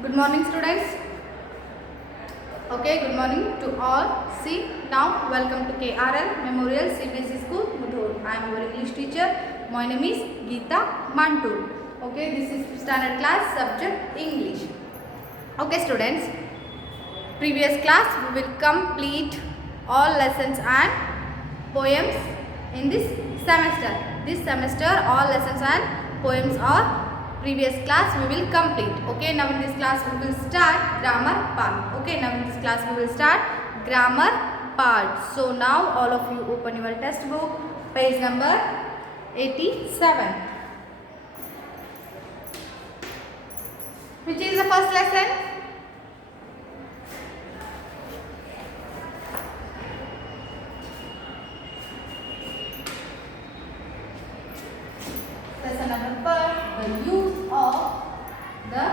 Good morning, students. Okay, good morning to all. See, now welcome to KRL Memorial CBSE School, Mudhol. I am your English teacher. My name is Geeta Mantur. Okay, this is standard class subject English. Okay, students. Previous class we will complete all lessons and poems in this semester. This semester all lessons and poems are previous class we will complete. Okay, now in this class we will start grammar part. Okay, now in this class we will start grammar part. So now all of you open your textbook, page number 87. Which is the first lesson? Lesson number 1, the use of the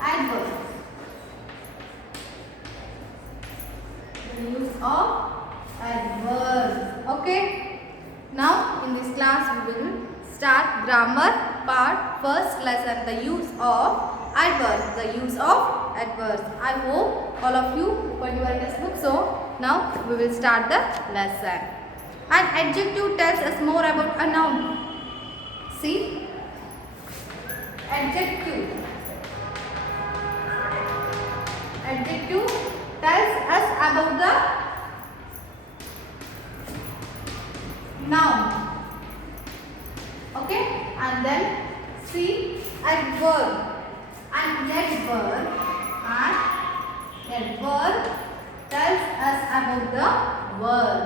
adverbs. The use of adverbs. Okay. Now in this class we will start grammar part, first lesson, the use of adverbs. The use of adverbs. I hope all of you open your textbook. So now we will start the lesson. An adjective tells us more about a noun. See, adjective tells us about the noun. Okay, and then see adverb. An adverb tells us about the verb.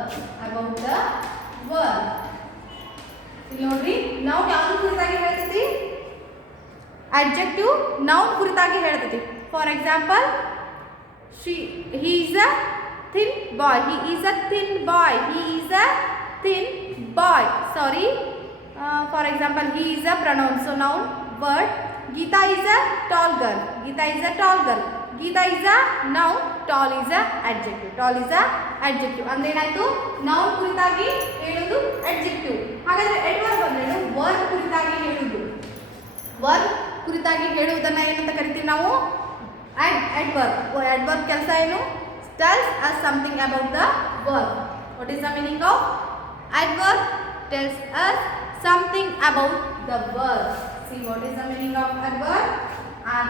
ಇಲ್ಲಿ ನೋಡ್ರಿ noun ಯಾವುದು ಕುರಿತಾಗಿ ಹೇಳ್ತೈತಿ? Adjective noun ಕುರಿತಾಗಿ ಹೇಳ್ತೈತಿ. For example, he is a thin boy. He is a thin boy. He is a thin boy. Sorry. For example, he is a pronoun. So noun, word. Geeta is a tall girl. Geeta is a tall girl. Geeta is a noun. Tall is a adjective. Tall is a adjective. ಅಂದ್ರೆ ಏನಾಯ್ತು? noun ಕುರಿತಾಗಿ ಹೇಳೋದು adjective. ಹಾಗಾದ್ರೆ adverb ಅಂದ್ರೆ ಏನು? verb ಕುರಿತಾಗಿ ಹೇಳುವುದು. verb ಕುರಿತಾಗಿ ಹೇಳುವುದನ್ನ ಏನಂತ ಕರಿತೀವಿ ನಾವು? adverb. adverb ಕೆಲಸ ಏನು? tells us something about the verb. What is the meaning of adverb? Tells us something about the verb. See, what is the meaning of adverb? An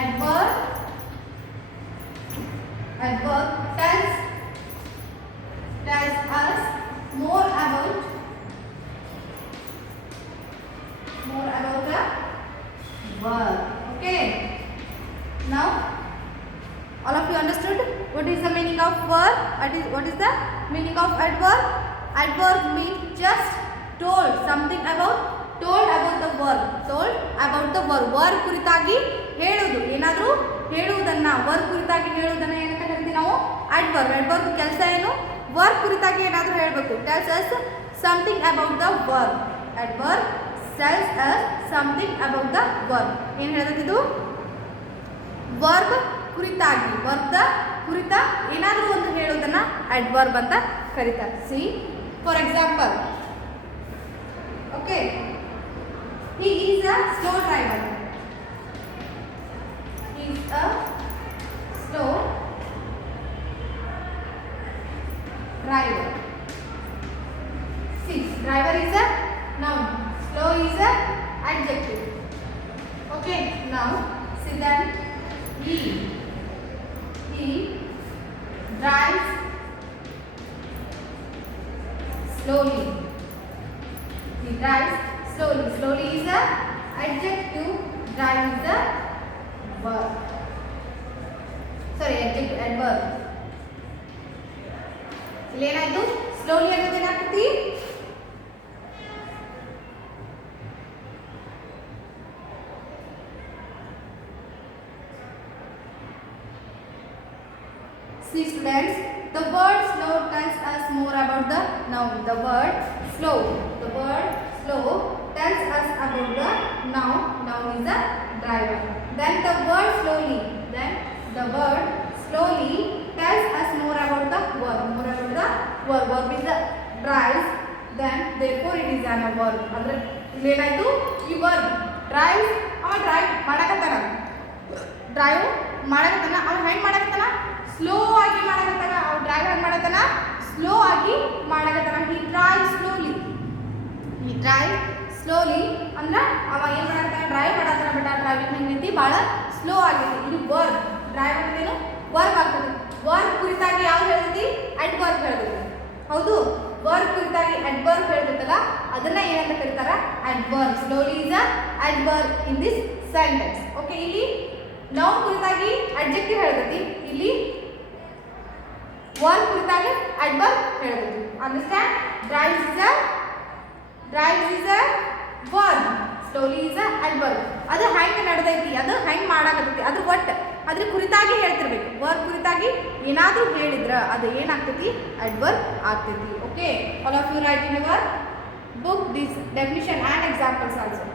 adverb tells us more about the verb. Okay, now all of you understood what is the meaning of verb? What is the meaning of adverb? Adverb means just told something about the verb. verb ಕುರಿತಾಗಿ ಹೇಳುವುದು, ಏನಾದರೂ ಹೇಳುವುದನ್ನ verb ಕುರಿತಾಗಿ ಹೇಳುವುದನ್ನ ಏನಂತ ಕರಿತೀವಿ ನಾವು? adverb ಕೆಲಸ ಏನು? verb ಕುರಿತಾಗಿ ಏನಾದರೂ ಹೇಳಬೇಕು. tells us something about the verb. adverb tells us something about the verb. ಏನು ಹೇಳ್ತದೆ ಇದು? verb ಕುರಿತಾಗಿ, ವರ್ಗದ ಕುರಿತ ಏನಾದರೂ ಒಂದು ಹೇಳುವುದನ್ನ adverb ಅಂತ ಕರೀತಾರೆ. See, for example, okay, he is a slow driver. He is a slow driver. See, driver is a noun. Slow is a adjective. Okay, now see then he drives slowly. He drives slowly. Slowly is a adjective. Drive is a verb. Sorry, adverb. ಇಲ್ಲಿ ಏನಾಯ್ತು? slowly ಅನ್ನೋದು ಏನಾಗ್ತೈತಿ? See, students, the word slow tells us more about the noun. The word slow tells us about the noun. Noun is a driver. Then the word slowly tells tells us more about the verb. More about the verb. Verb is the drives. Then therefore it is an verb. ಅಂದ್ರೆ ಏನಾಯ್ತು ಈ verb drives drive ಮಾಡಕತ್ತಾನ. Drive ಮಾಡಕತ್ತಾನ. ಅವ್ನು ಹೆಂಗೆ ಮಾಡಕತ್ತಾನ? Slow ಆಗಿ ಮಾಡಕತ್ತಾನ. ಅವ್ನು drive ಹೆಂಗೆ ಮಾಡಕತ್ತಾನ? Slow ಆಗಿ ಮಾಡಕತ್ತಾನ. he drives slowly. he drives slowly ಅಂದ್ರೆ ಅವ ಏನು ಮಾಡಕತ್ತಾನ? ಡ್ರೈವ್ ಮಾಡಕತ್ತಾನ. ಬಟ್ ಆ ಡ್ರೈವಿಂಗ್ ಹೆಂಗೈತಿ? ಭಾಳ ಸ್ಲೋ ಆಗೈತಿ. ಇದು ವರ್ಬ್. ಡ್ರೈವ್ ಅಂದ್ರೇನು? ವರ್ಬ್ ಆಗ್ತದೆ. ವರ್ಬ್ ಕುರಿತಾಗಿ ಯಾವ್ದು ಹೇಳ್ತೈತಿ? ಅಡ್ವರ್ಬ್ ಹೇಳ್ತೈತಿ. ಹೌದು, ವರ್ಬ್ ಕುರಿತಾಗಿ ಅಡ್ವರ್ಬ್ ಹೇಳ್ತೈತಲ್ಲ ಅದನ್ನ ಏನಂತ ಕರೀತಾರ? Adverb. Slowly is a adverb in this sentence. Okay, ಇಲ್ಲಿ ನೌನ್ ಕುರಿತಾಗಿ ಅಡ್ಜೆಕ್ಟಿವ್ ಹೇಳ್ತೈತಿ. ಇಲ್ಲಿ ವರ್ಬ್ ಕುರಿತಾಗಿ ಅಡ್ವರ್ಬ್ ಹೇಳ್ತೈತಿ. Understand? Drives is a verb. Slowly is a adverb. ಅದು ಹೆಂಗೆ ನಡೆದೈತಿ, ಅದು ಹೆಂಗೆ ಮಾಡಾಕತ್ತೈತಿ, ಅದು ಒಟ್ಟು ಅದ್ರ ಕುರಿತಾಗಿ ಹೇಳ್ತಿರ್ಬೇಕು. ವರ್ಬ್ ಕುರಿತಾಗಿ ಏನಾದರೂ ಹೇಳಿದ್ರೆ ಅದು ಏನಾಗ್ತೈತಿ? ಅಡ್ವರ್ಬ್ ಆಗ್ತೈತಿ. Okay, all of you write in your book this definition and examples also.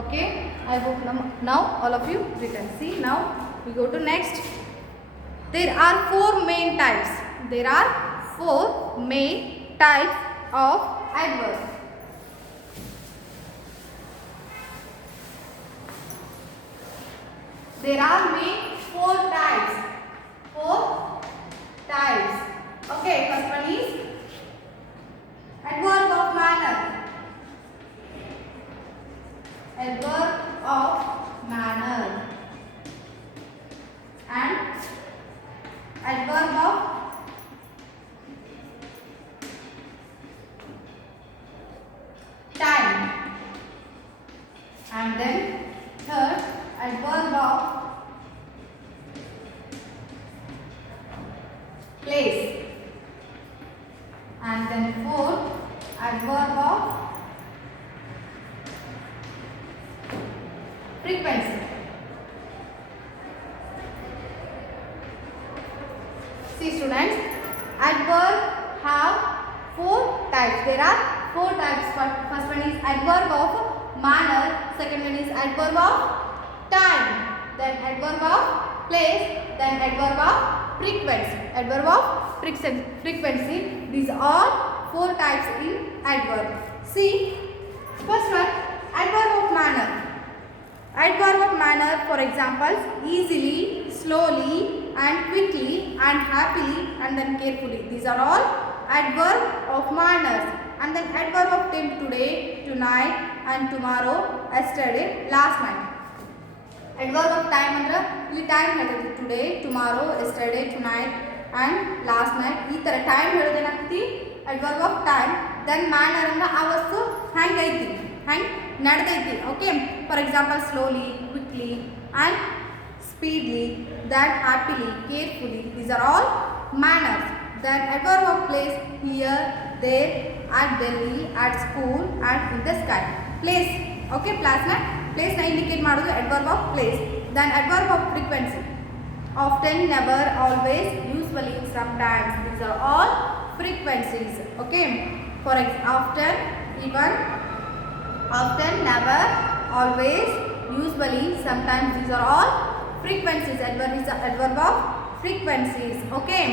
Okay, I hope now all of you written. See, now we go to next. There are four main types. There are four main types of adverbs. There are main four types. Four types. Okay, first one is adverb of manner. Adverb of manner and adverb of time, and then third adverb of place, and then fourth adverb of frequency. See students, adverb have four types. There are four types. First one is adverb of manner, second one is adverb of time, then adverb of place, then adverb of frequency. Adverb of frequency. These are four types in adverb. See, first one, adverb of manner. Adverb of manner, for example, easily, slowly, and quickly, and happily, and then carefully. These are all adverb of manners. And then adverb of today, tonight, and tomorrow, yesterday, last night. Adverb of time ಅಂದ್ರೆ ಇಲ್ಲಿ time ಹೇಳ್ತೈತಿ. Today, tomorrow, yesterday, tonight, and last night. ಈ ಥರ time ಹೇಳೋದೇನಾಗ್ತೈತಿ? adverb of time. Then manner ಅಂದ್ರೆ ಆ ವಸ್ತು ಹೆಂಗೈತಿ, ಹೆಂಗೆ ನಡೆದೈತಿ. Okay, for example slowly, quickly, and speedily, then happily, carefully. These are all manners. Then adverb of place, here, there, at Delhi, at school, and in the sky. Place, okay, place na indicate ಮಾಡೋದು adverb of place. Then adverb of frequency, often, never, always, usually, sometimes. These are all frequencies. Okay, for often, even, often, never, always, usually, sometimes. These are all frequencies. Adverb is the adverb of frequencies. Okay,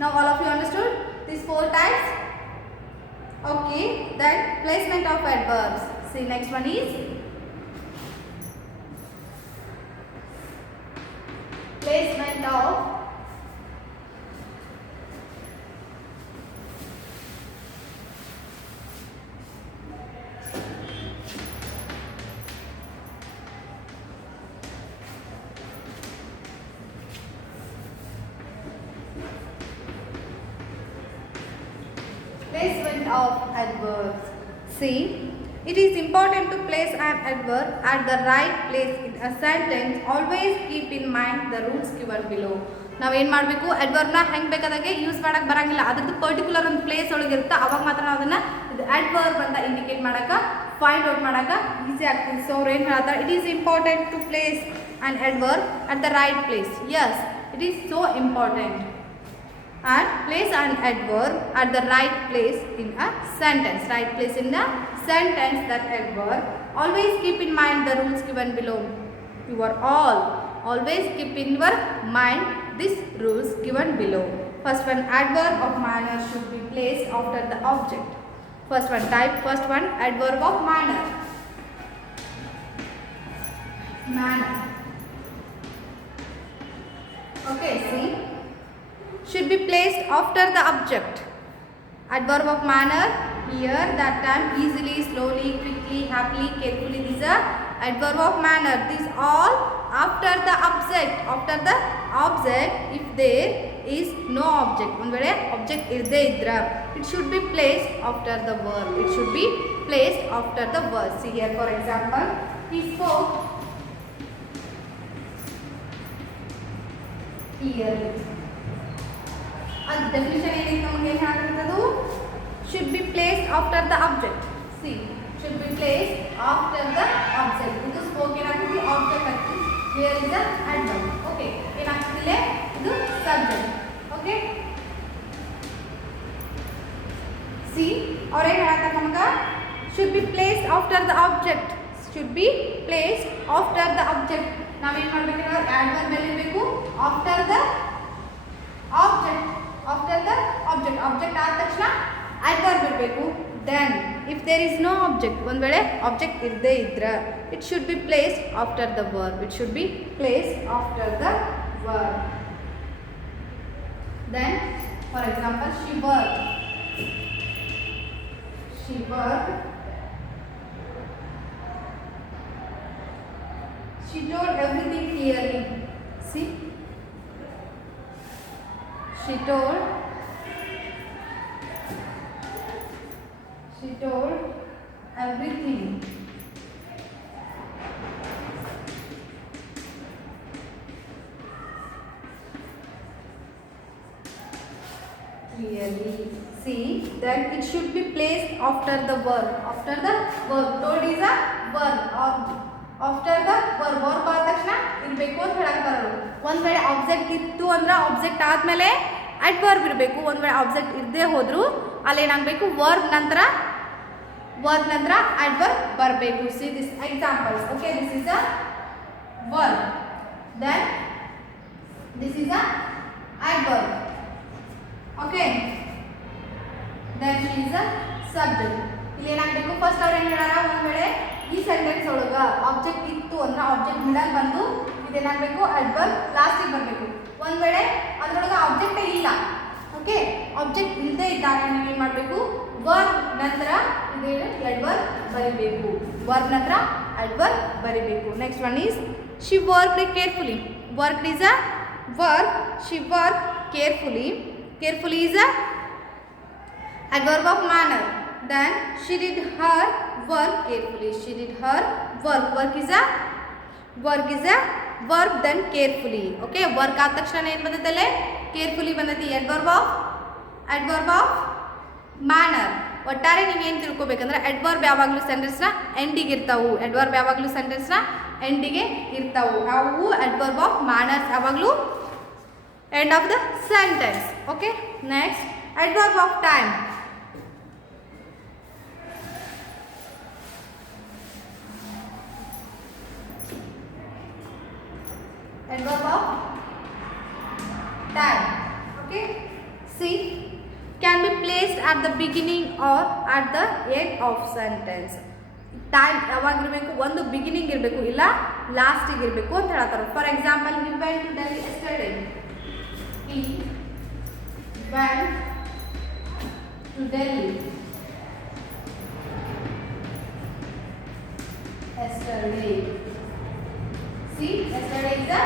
now all of you understood these four types. Okay, then placement of adverbs. See, next one is placement of placement of adverbs. See, it is important to place an adverb at the right place in a sentence. Always keep in mind the rules given below. ನಾವೇನು ಮಾಡಬೇಕು, ಅಡ್ವರ್ಬ್ನ ಹೆಂಗೆ ಬೇಕಾದಾಗೆ use ಮಾಡೋಕ್ಕೆ ಬರೋಂಗಿಲ್ಲ. ಅದ್ರದ್ದು particular ಒಂದು place ಒಳಗಿರುತ್ತೆ, ಅವಾಗ ಮಾತ್ರ ನಾವು ಅದನ್ನು ಇದು ಅಡ್ವರ್ಬ್ ಅಂತ ಇಂಡಿಕೇಟ್ ಮಾಡೋಕ್ಕೆ, ಫೈಂಡ್ ಔಟ್ ಮಾಡೋಕ್ಕೆ ಈಸಿ ಆಗ್ತದೆ. ಸೊ ಅವ್ರು ಏನು ಹೇಳ್ತಾರೆ, it is important to place an adverb at the right place. Yes, it is so important. And place an adverb at the right place in a sentence. Right place in the sentence, that adverb. Always keep in mind the rules given below. You are all always keep in your mind these rules given below. First one, adverb of manner should be placed after the object. First one, type. First one, adverb of manner. Manner. Okay, see, should be placed after the object. Adverb of manner, here, that time, easily, slowly, quickly, happily, carefully. These are adverb of manner. These all after the object. After the object, if there is no object, one word object irde idra, it should be placed after the verb. It should be placed after the verb. See here, for example, he spoke clearly. And definition ಏನೈತೆ ನಮಗೆ ಏನಾಗಿರ್ತದು, should be placed after the object. See, should be placed after the object. ಇದು spoke ಏನಾಗ್ತದೆ, object ಆಗ್ತದೆ. Here is the adverb. Okay, ಏನಾಗ್ತದೆ, ಇದು subject. Okay, see, ಅವ್ರು ಏನು ಹೇಳ್ತಾರೆ ನಮಗೆ, should be placed after the object. Should be placed after the object. ನಾವೇನು ಮಾಡಬೇಕು, adverb ಎಲ್ಲಿರಬೇಕು, after the object. After the object. Object ಆದ ತಕ್ಷಣ adverb ಇರಬೇಕು. Then if there is no object, ಒಂದು ವೇಳೆ object ಇರದೇ ಇದ್ರೆ, it should be placed after the verb. It should be placed after the verb. Then for example, she worked. She worked. She told everything clearly. See, she told everything clearly. See, then it should be placed after the verb. After the verb. Told is a verb. After the verb. Verb ಆದ ತಕ್ಷಣ ಇರಬೇಕು ಅಂತ ಹೇಳಕ್ಕೆ ಬರೋದು. ಒಂದು ವೇಳೆ object ಇತ್ತು ಅಂದ್ರೆ ಆಬ್ಜೆಕ್ಟ್ ಆದಮೇಲೆ ಅಡ್ವರ್ಬ್ ಇರಬೇಕು. ಒಂದು ವೇಳೆ ಆಬ್ಜೆಕ್ಟ್ ಇರದೇ ಹೋದ್ರು ಅಲ್ಲೇನಾಗಬೇಕು, ವರ್ಬ್ ನಂತರ ಅಡ್ವರ್ಬ್ ಬರಬೇಕು. See this examples. Okay, this is a verb, then this is a adverb. Okay, then she is a subject. ಇಲ್ಲಿ ಏನಾಗಬೇಕು, ಫಸ್ಟ್ ಅವ್ರು ಏನು ಹೇಳಾರ, ಒಂದು ವೇಳೆ ಈ ಸೆಂಟೆನ್ಸ್ ಒಳಗೆ ಆಬ್ಜೆಕ್ಟ್ ಇತ್ತು ಅಂದ್ರೆ ಆಬ್ಜೆಕ್ಟ್ ಮಿಡಲ್ ಬಂದು ಇದೇನಾಗಬೇಕು, ಅಡ್ವರ್ಬ್ ಲಾಸ್ಟಿಗೆ ಬರಬೇಕು. ಒಂದು ವೇಳೆ ಅದರೊಳಗೆ ಆಬ್ಜೆಕ್ಟೇ ಇಲ್ಲ, ಓಕೆ, ಆಬ್ಜೆಕ್ಟ್ ಇಲ್ಲದೆ ಇದ್ದಾಗ ನೀವೇನು ಮಾಡಬೇಕು, ವರ್ಬ್ ನಂತರ ಇದೇನು ಅಡ್ವರ್ಬ್ ಬರಿಬೇಕು. ವರ್ಬ್ ನಂತರ ಅಡ್ವರ್ಬ್ ಬರಿಬೇಕು. Next one is she worked carefully. Worked is a verb. She work carefully. Carefully is a adverb of manner. Then she did her work carefully. She did her work. Work is a verb, then carefully. Okay, work ಆದ ತಕ್ಷಣ ಏನು ಬಂದೈತಲ್ಲೇ, carefully ಬಂದೈತಿ. adverb of manner. ಒಟ್ಟಾರೆ ನೀವು ಏನು ತಿಳ್ಕೊಬೇಕಂದ್ರೆ, adverb ಯಾವಾಗಲೂ ಸೆಂಟೆನ್ಸ್ನ ಎಂಡಿಗೆ ಇರ್ತಾವು. adverb ಯಾವಾಗಲೂ ಸೆಂಟೆನ್ಸ್ನ ಎಂಡಿಗೆ ಇರ್ತಾವು. ಅವು adverb of manners ಯಾವಾಗಲೂ end of the sentence. Okay, next, adverb of time. Adverb of time. Okay, see, can be placed at the beginning or at the end of sentence. Time ಯಾವಾಗ ಇರಬೇಕು, ಒಂದು beginning ಇರಬೇಕು, ಇಲ್ಲ ಲಾಸ್ಟಿಗೆ ಇರಬೇಕು ಅಂತ ಹೇಳ್ತಾರೆ. For example, he went to Delhi yesterday. He went to Delhi yesterday. See, yesterday is the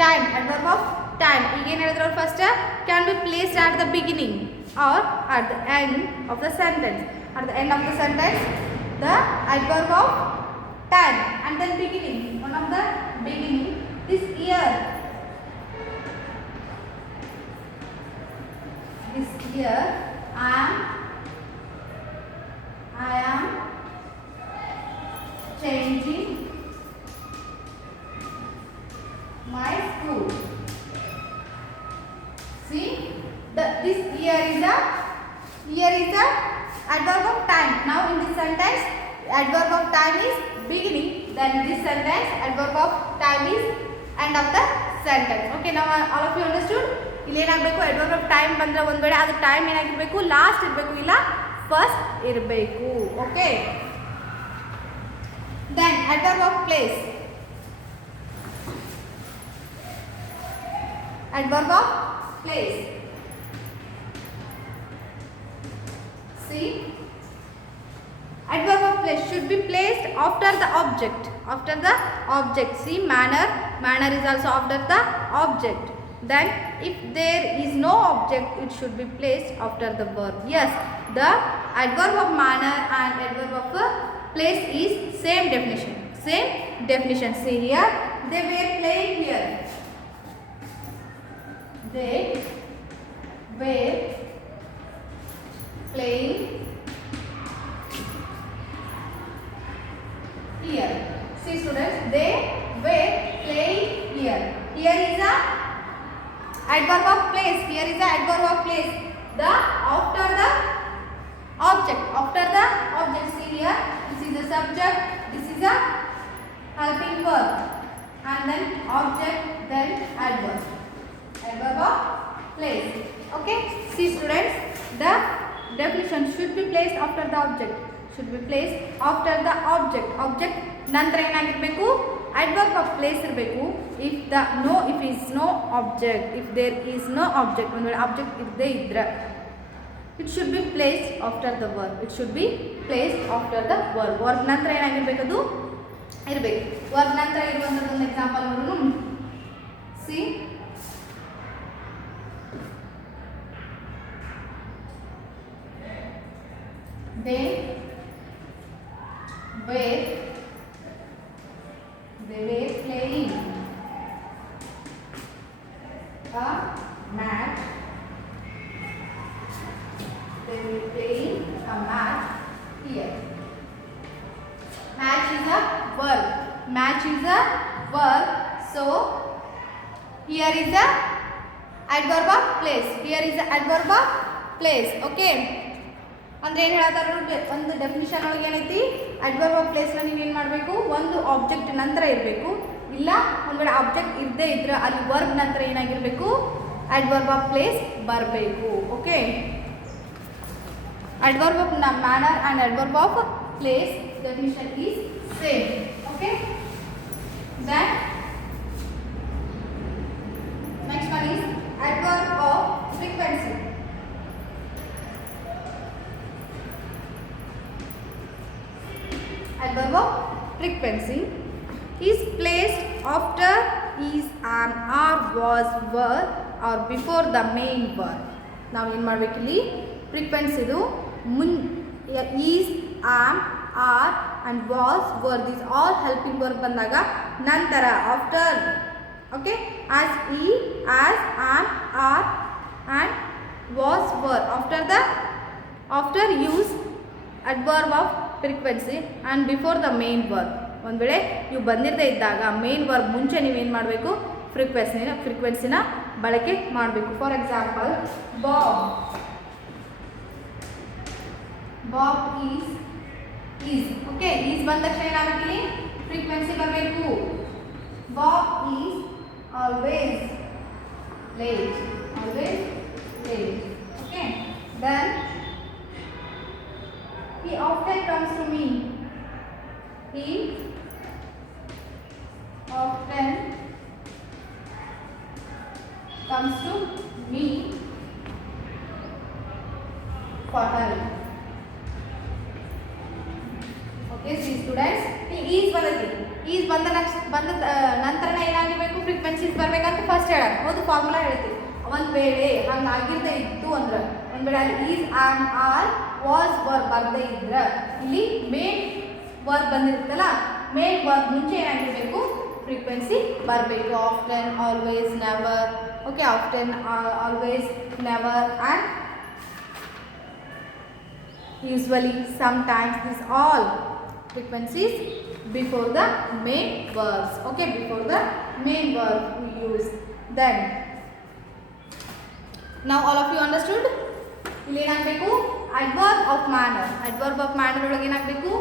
time, adverb of time. ಈಗ ಏನು ಹೇಳಿದ್ರು first, can be placed at the beginning. or at the end of the sentence. At the end of the sentence, the adverb of time. And then beginning, one of the beginning, this year. This year I am changing my school. See, this year is a adverb of time. Now in this sentence, adverb of time is beginning. Then this sentence, adverb of time is end of the sentence. Okay, now all of you understood? ಇಲ್ಲಿ ಏನಾಗಬೇಕು, adverb of time ಬಂದ್ರೆ ಒಂದು ವೇಳೆ ಅದು time ಏನಾಗಿರಬೇಕು, last ಇರಬೇಕು, ಇಲ್ಲ first ಇರಬೇಕು. Okay, then adverb of place. Adverb of place. See, adverb of place should be placed after the object. After the object. See, manner is also after the object. Then if there is no object, it should be placed after the verb. Yes, the adverb of manner and adverb of place is same definition. See here, they were playing here. They were playing here. See students, they were playing here. Here is a adverb of place. Here is the adverb of place. The after the object. See here, this is the subject. This is a helping verb. And then object, then adverb. Adverb of place. Okay. See students, the definition should be placed after the object. Should be placed after the object. Object ನಂತರ ಏನಾಗಿರಬೇಕು, adverb of place ಇರಬೇಕು. if is no object, if there is no object, ಒಂದು ವೇಳೆ object ಇರದೇ ಇದ್ರೆ it should be placed after the verb. It should be placed after the verb. verb ನಂತರ ಏನಾಗಿರಬೇಕು, ಅದು ಇರಬೇಕು. verb ನಂತರ ಇರುವಂತದ್ದು ಒಂದು ಎಕ್ಸಾಂಪಲ್ ನೋಡೋಣ. see, they were playing a match. They were playing a match here. Match is a verb. So here is a adverb of place. Okay. ಅಂದ್ರೆ ಏನು ಹೇಳ್ತಾರೆ, ಒಂದು ಡೆಫಿನಿಷನ್ ಒಳಗೆ ಏನೈತಿ, ಅಡ್ವರ್ಬ್ ಆಫ್ ಪ್ಲೇಸ್ನ ನೀವೇನು ಮಾಡಬೇಕು, ಒಂದು ಆಬ್ಜೆಕ್ಟ್ ನಂತರ ಇರಬೇಕು. ಇಲ್ಲ ಒಂದು ವೇಳೆ ಆಬ್ಜೆಕ್ಟ್ ಇರದೇ ಇದ್ರೆ ಅಲ್ಲಿ ವರ್ಬ್ ನಂತರ ಏನಾಗಿರಬೇಕು, ಅಡ್ವರ್ಬ್ ಆಫ್ ಪ್ಲೇಸ್ ಬರಬೇಕು. Okay, adverb of manner and adverb of place definition is same. Okay, then next one is adverb of frequency. Adverb of frequency is placed after is, am, are, was, were or before the main verb. ನಾವು ಏನು ಮಾಡಬೇಕು, ಇಲ್ಲಿ ಫ್ರೀಕ್ವೆನ್ಸಿದು is, am, are and was, were, these all helping verb ಬಂದಾಗ ನಂತರ after. okay, as, am, are and was, were after use adverb of frequency and before the main verb. ಒಂದು ವೇಳೆ ಇವು ಬಂದಿರದೇ ಇದ್ದಾಗ ಮೇನ್ ವರ್ಬ್ ಮುಂಚೆ ನೀವೇನು ಮಾಡಬೇಕು, ಫ್ರೀಕ್ವೆನ್ಸಿನ ಬಳಕೆ ಮಾಡಬೇಕು. For example, Bob is. Okay, is ಬಂದ ತಕ್ಷಣ ಏನಾಗಲಿ, ಫ್ರೀಕ್ವೆನ್ಸಿ ಬರಬೇಕು. Bob is always late. Okay, then he often comes to me. He often comes to me for help. Okay, see students, he is ಬಂದ ನಂತರ ಏನಾಗಿರಬೇಕು, ಫ್ರೀಕ್ವೆನ್ಸೀಸ್ ಬರಬೇಕಂತ first ಹೇಳೋಣ. ಹೌದು, ಫಾರ್ಮುಲಾ ಹೇಳ್ತೀವಿ. ಒಂದು ವೇಳೆ ಹಂಗಾಗಿರದೇ ಇತ್ತು ಅಂದ್ರೆ, is am are was were ಬರ್ದೇ ಇದ್ರೆ ಇಲ್ಲಿ ಮೇನ್ ವರ್ಬ್ ಬಂದಿರುತ್ತಲ್ಲ, ಮೇನ್ ವರ್ಬ್ ಮುಂಚೆ ಏನಾಗಿರಬೇಕು, ಫ್ರೀಕ್ವೆನ್ಸಿ ಬರಬೇಕು. Often, always, never. Okay, often, always, never and usually, sometimes. These all frequencies before the main verbs. Okay, before the main verb we use. Then now all of you understood. ಇಲ್ಲಿ ಏನಾಗಬೇಕು, adverb of manner. Adverb of manner ಒಳಗೆ ಏನಾಗಬೇಕು,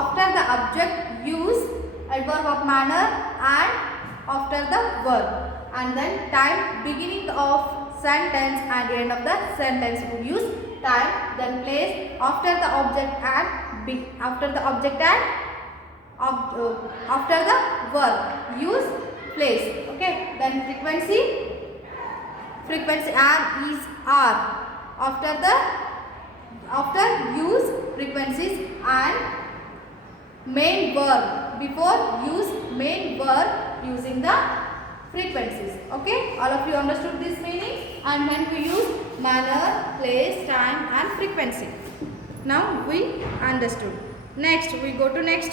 after the object use adverb of manner and after the verb, and then time beginning of sentence and end of the sentence we use time, then place after the object and after the object and after the verb use place. Okay, then frequency are, is, are. After use frequencies and main verb, before use main verb using the frequencies. Okay, all of you understood this meaning, and when we use manner, place, time and frequency. Now we understood. Next we go to next.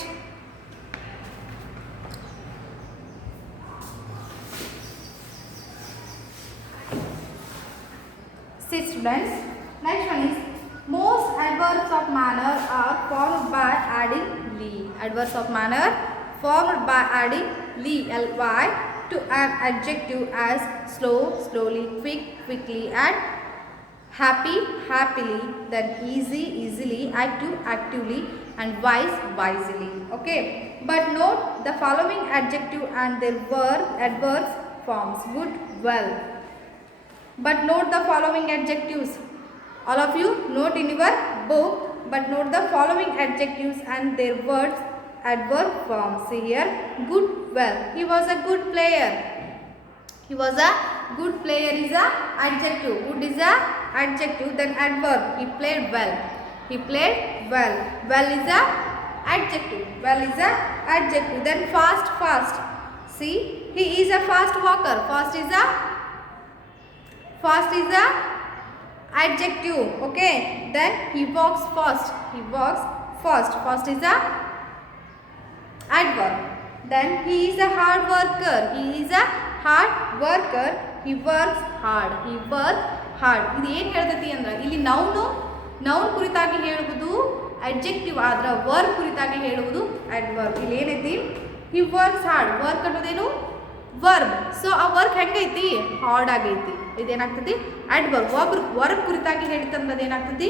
See students, next one is most adverbs of manner are formed by adding ly. Adverbs of manner formed by adding ly to an adjective as slow, slowly, quick, quickly and happy, happily, then easy, easily, active, actively and wise, wisely. Okay, but note the following adjective and their adverbs forms. Good, well. But note the following adjectives. All of you note in your book, but note the following adjectives and their words, adverb forms. See here, good, well. He was a good player. He was a good player is a adjective. Good is a adjective. Then adverb. He played well. He played well. Well is a adjective. Well is a adjective. Then fast, fast. See, he is a fast walker. Fast is a adjective. Okay, then he walks fast. He walks fast. Fast is a adverb. Then he is a hard worker. He is a hard worker. He works hard. He works hard. ಇದು ಏನು ಹೇಳ್ತೈತಿ ಅಂದ್ರೆ ಇಲ್ಲಿ noun ಕುರಿತಾಗಿ ಹೇಳುವುದು adjective, ಆದ್ರೆ verb ಕುರಿತಾಗಿ ಹೇಳುವುದು adverb. ಇಲ್ಲಿ ಏನೈತಿ, he works hard. ವರ್ಕ್ ಅನ್ನೋದೇನು, ವರ್ಬ್. ಸೊ ಆ ವರ್ಕ್ ಹೆಂಗೈತಿ, ಹಾರ್ಡ್ ಆಗೈತಿ. ಇದೇನಾಗ್ತೈತಿ, adverb. ವರ್ಬ್ ಕುರಿತಾಗಿ ಹೇಳಿತಂದ್ರೆ ಏನಾಗ್ತೈತಿ,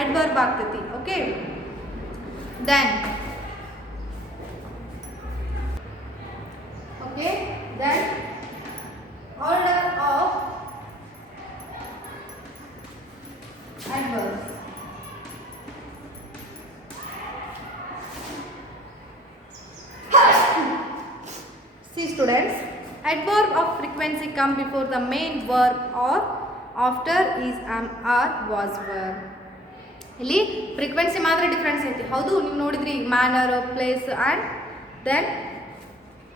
adverb ಆಗ್ತೈತಿ. Okay, then order of adverbs. See students, adverb of frequency come before the main verb or after is, am, are, was, were. ಇಲ್ಲಿ ಫ್ರೀಕ್ವೆನ್ಸಿ ಮಾತ್ರ ಡಿಫ್ರೆನ್ಸ್ ಐತಿ. ಹೌದು, ನೀವು ನೋಡಿದ್ರಿ manner, place and then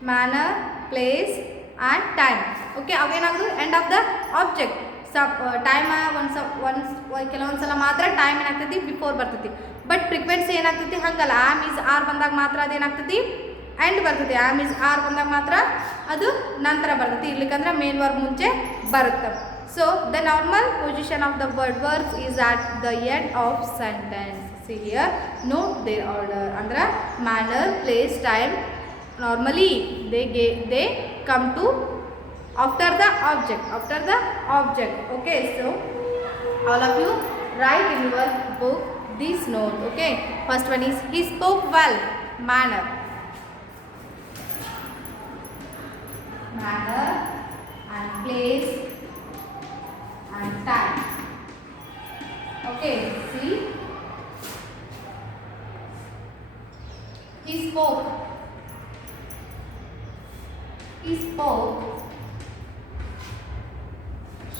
manner, place and time. Okay, ಅವೇನಾಗೋದು end of the object. Time ಕೆಲವೊಂದು ಸಲ ಮಾತ್ರ ಟೈಮ್ ಏನಾಗ್ತೈತಿ, ಬಿಫೋರ್ ಬರ್ತೈತಿ. ಬಟ್ ಫ್ರೀಕ್ವೆನ್ಸಿ ಏನಾಗ್ತೈತಿ ಹಂಗಲ್ಲ. ಆಮ್ ಈಸ್ ಆರ್ ಬಂದಾಗ ಮಾತ್ರ ಅದೇನಾಗ್ತೈತಿ, ಎಂಡ್ ಬರ್ತೈತಿ. ಆಮ್ ಈಸ್ ಆರ್ ಬಂದಾಗ ಮಾತ್ರ ಅದು ನಂತರ ಬರ್ತೈತಿ. ಇರ್ಲಿಕ್ಕಂದ್ರೆ ಮೇನ್ ವರ್ಬ್ ಮುಂಚೆ ಬರುತ್ತೆ. So the normal position of the verbs is at the end of sentence. See here, note their order. ಅಂದ್ರೆ manner, place, time normally they come to after the object. Okay, so all of you write in your book this note. Okay, first one is he spoke well. Manner and place and time. Okay, see, he spoke.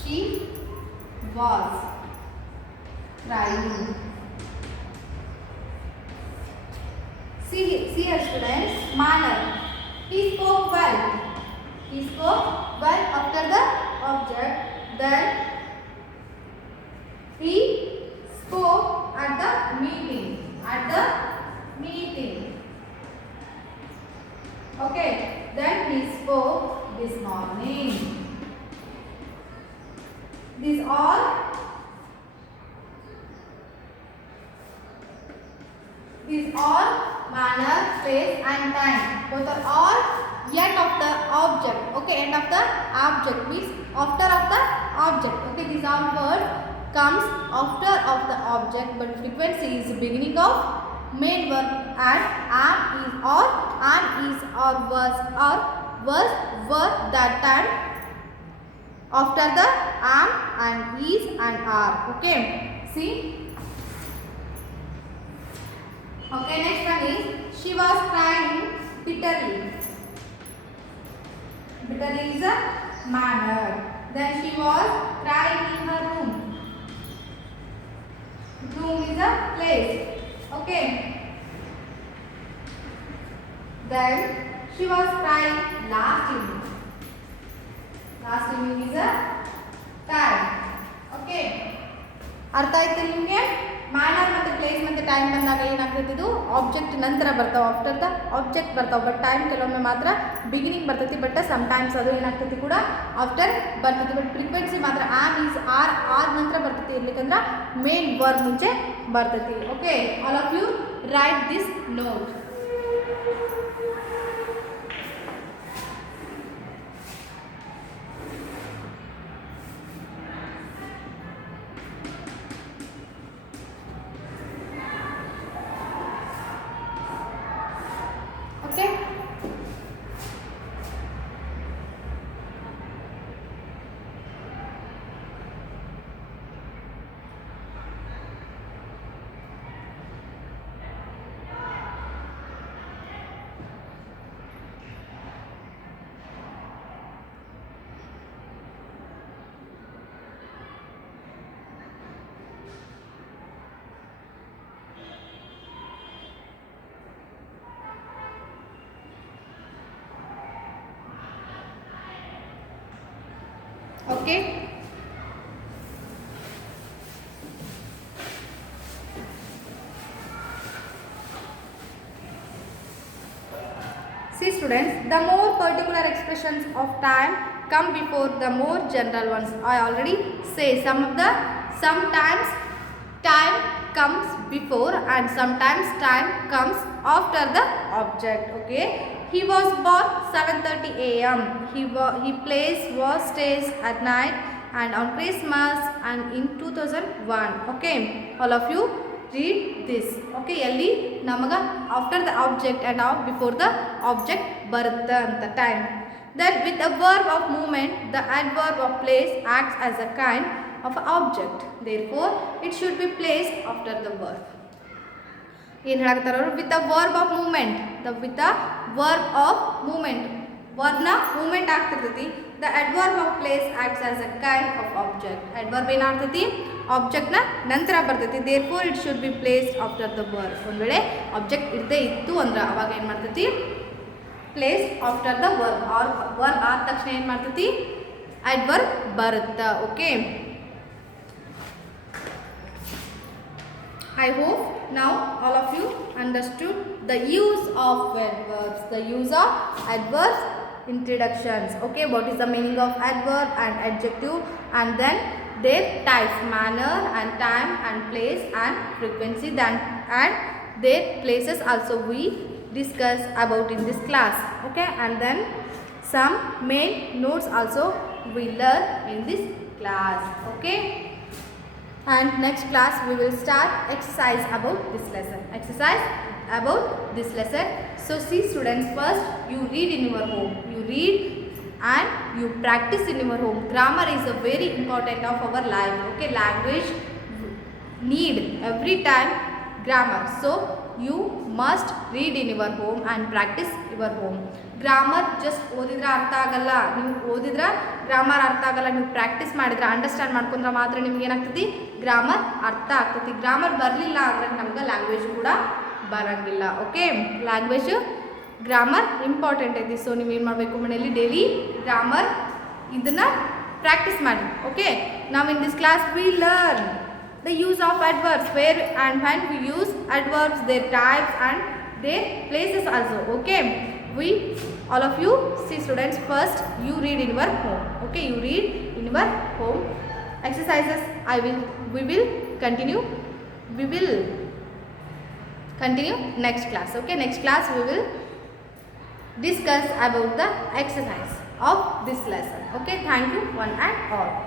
She was crying. See here students, manner. He spoke well. After the object. Then He spoke at the meeting. At the meeting. Okay. Then he spoke this morning. These all manner, place and time. Both are all end of the object. Okay, end of the object means after of the object. Okay, these all words comes after of the object, but frequency is the beginning of main verb, and am is or an is or was were that time after the am and is and are. Okay, see. Okay, next one is she was crying bitterly. Bitterly is a manner. Then she was crying in her room. Room is a place. Okay. Then she was crying last evening. Last evening is a time. Okay. ಅರ್ಥ ಆಯ್ತು ನಿಮಗೆ? Manner ಮತ್ತು place ಮತ್ತು time ಬಂದಾಗ ಏನಾಗ್ತೈತಿ, ಇದು object ನಂತರ ಬರ್ತಾವೆ, ಆಫ್ಟರ್ ದ ಆಬ್ಜೆಕ್ಟ್ ಬರ್ತಾವೆ. ಬಟ್ ಟೈಮ್ ಕೆಲವೊಮ್ಮೆ ಮಾತ್ರ ಬಿಗಿನಿಂಗ್ ಬರ್ತೈತಿ, ಬಟ್ ಸಮ್ಟೈಮ್ಸ್ ಅದು ಏನಾಗ್ತೈತಿ ಕೂಡ ಆಫ್ಟರ್ ಬರ್ತೈತಿ. ಬಟ್ ಫ್ರೀಕ್ವೆನ್ಸಿ ಮಾತ್ರ ಆಮ್ ಈಸ್ ಆರ್ ನಂತರ ಬರ್ತೈತಿ, ಇರ್ಲಿಕ್ಕಂದ್ರೆ ಮೇನ್ ವರ್ಬ್ ಮುಂಚೆ ಬರ್ತೈತಿ. Okay, all of you write this note. Okay. Okay. See students, the more particular expressions of time come before the more general ones. I already say sometimes time comes before and sometimes time comes after the object. Okay. He was born 7:30 a.m. He plays stays at night and on Christmas and in 2001. Okay, all of you read this. Okay, ಎಲ್ಲಿ ನಮಗ after the object and before the object ಬರುತ್ತೆ ಅಂತ time. Then with the verb of movement, the adverb of place acts as a kind of object. Therefore, it should be placed after the verb. ಏನು ಹೇಳಾಕತ್ತಾರ ಅವರು? With the verb of movement. With the verb of movement, ವರ್ಬ್ನ movement ಆಗ್ತಿರ್ತೈತಿ. The adverb of place acts as a kind of object. Adverb ಏನಾಗ್ತೈತಿ? ಆಬ್ಜೆಕ್ಟ್ನ ನಂತರ ಬರ್ತೈತಿ. Therefore it should be placed after the verb. ಒಂದು ವೇಳೆ object ಇರದೇ ಇತ್ತು ಅಂದ್ರೆ ಅವಾಗ ಏನು ಮಾಡ್ತೈತಿ? Place after the verb. Or verb ಆದ ತಕ್ಷಣ ಏನು ಮಾಡ್ತೈತಿ? ಅಡ್ವರ್ಬ್ ಬರುತ್ತೆ. Okay, I hope now all of you understood the use of adverbs, the use of adverbs, introductions. Okay, what is the meaning of adverb and adjective, and then their types, manner and time and place and frequency, then and their places also we discuss about in this class. Okay, and then some main notes also we learn in this class. Okay. And next class we will start exercise about this lesson. Exercise about this lesson. So see students, first you read in your home. You read and you practice in your home. Grammar is a very important of our life. Okay, language need every time grammar. So you must read in your home and practice your home. Grammar just ಓದಿದ್ರೆ ಅರ್ಥ ಆಗಲ್ಲ. ನೀವು ಓದಿದ್ರೆ grammar ಅರ್ಥ ಆಗಲ್ಲ. ನೀವು practice ಮಾಡಿದ್ರೆ, understand ಮಾಡ್ಕೊಂಡ್ರೆ ಮಾತ್ರ ನಿಮ್ಗೆ ಏನಾಗ್ತೈತಿ? ಗ್ರಾಮರ್ ಅರ್ಥ ಆಗ್ತೈತಿ. ಗ್ರಾಮರ್ ಬರಲಿಲ್ಲ ಅಂದ್ರೆ ನಮ್ಗೆ ಲ್ಯಾಂಗ್ವೇಜ್ ಕೂಡ ಬರೋಂಗಿಲ್ಲ. ಓಕೆ, ಲ್ಯಾಂಗ್ವೇಜ್ ಗ್ರಾಮರ್ ಇಂಪಾರ್ಟೆಂಟ್ ಐತಿ. ಸೊ ನೀವು ಏನು ಮಾಡಬೇಕು? ಮನೆಯಲ್ಲಿ ಡೈಲಿ ಗ್ರಾಮರ್ ಇದನ್ನು ಪ್ರಾಕ್ಟೀಸ್ ಮಾಡಿ. ಓಕೆ, ನಾವು in this class we learn The use of adverbs, where and when we use adverbs, their types and their places also. Okay, we all of you see students, first you read in your home. Okay, you read in your home. Exercises we will continue next class. Okay, next class we will discuss about the exercise of this lesson. Okay, thank you one and all.